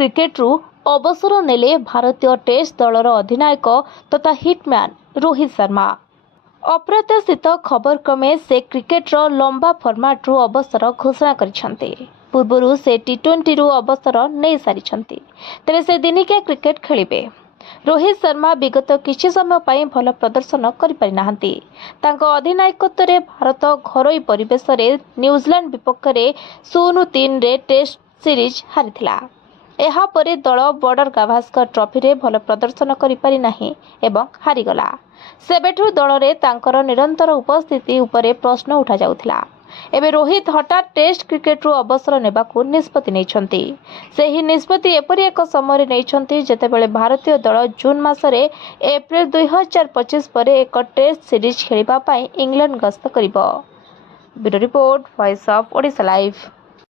क्रिकेट्रु अवसर नेले भारतीय टेस्ट दलर अधिनायक तथा हिटमैन रोहित शर्मा। अप्रत्याशित खबर क्रमे से क्रिकेटर लंबा फर्माट्रु अवसर घोषणा करिसेंते। पूर्वरु से टी20 रु अवसर नहीं सारी तेरे से दिनिकिया क्रिकेट खेलिबे। रोहित शर्मा विगत किछि समय पाई भल प्रदर्शन करि पारि नाहंती। तांको अधिनायकत्व रे भारत घरोई परिवेश रे न्यूजीलैंड विपक्ष रे 0-3 रे टेस्ट सीरीज हारिथिला। एहा परे दल बॉर्डर गाभास्कर ट्रॉफी रे भल प्रदर्शन करि पारि नाही एवं हारिगला। सेबेठु दल रे तांकर निरंतर उपस्थिति उपरे प्रश्न उठा जाउथिला। एबे रोहित हठात टेस्ट क्रिकेट रु अवसर नेबाकू निष्पत्ति नैछंती। सेही निष्पत्ति एपरि एक समय नैछंती जेतेबेले भारतीय दल जून मासरे एप्रिल 2025 परे एक टेस्ट सीरीज खेलिबा पई इंग्लैंड गस्त करिबो। Bureau report, voice of Odisha live.